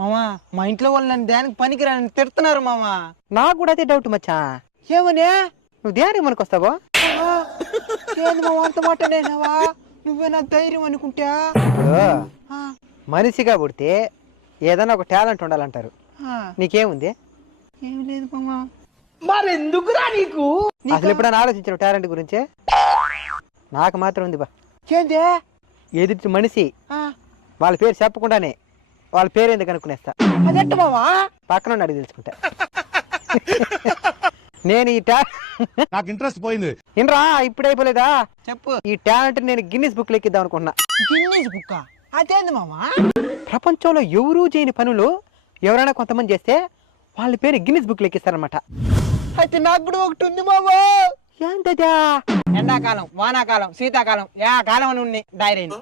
మామా మా ఇంట్లో వాళ్ళు నన్ను దానికి పనికిరాని తిడుతున్నారు మామా. నాకు కూడా అదే డౌట్ మచ్చా. ఏమనే నువ్వు ధ్యానం మనకొస్తావో? ఏంది మామ అంత మాట నేనవా? నువ్వే నా ధైర్యం అనుకుంటా. ఇప్పుడు మనిషిగా పుడితే ఏదైనా ఒక టాలెంట్ ఉండాలంటారు. నీకేముంది? ఏమి లేదు మామా. మరెందుకురా నీకు? అసలు ఎప్పుడైనా ఆలోచించారు టాలెంట్ గురించి? నాకు మాత్రం ఉంది బా. ఏంది? ఎదుటి మనిషి వాళ్ళ పేరు చెప్పకుండానే వాళ్ళ పేరు ఎందుకు అనుకునేస్తా. అదెట్ట మామా? పక్కన అడిగి తెలుసుకుంటా. నేను ఈ నాకు ఇంట్రెస్ట్ పోయింది. ఇన్రా ఇప్పుడు అయిపోలేదా? చెప్పు. ఈ టాలెంట్ నేను గిన్నిస్ బుక్ లెక్కిద్దాం అనుకున్నా. Guinness book? అదేంది మామా? ప్రపంచంలో ఎవరూ చేయని పనులు ఎవరైనా కొంతమంది చేస్తే వాళ్ళ పేరు గిన్నిస్ బుక్ లెక్కిస్తారనమాట. అయితే నాకు కూడా ఒకటి ఉంది మామా. ఏంటదా? ఎండాకాలం, వానాకాలం, శీతాకాలం, యా కాలం అని ఉన్నాయి డైరీని.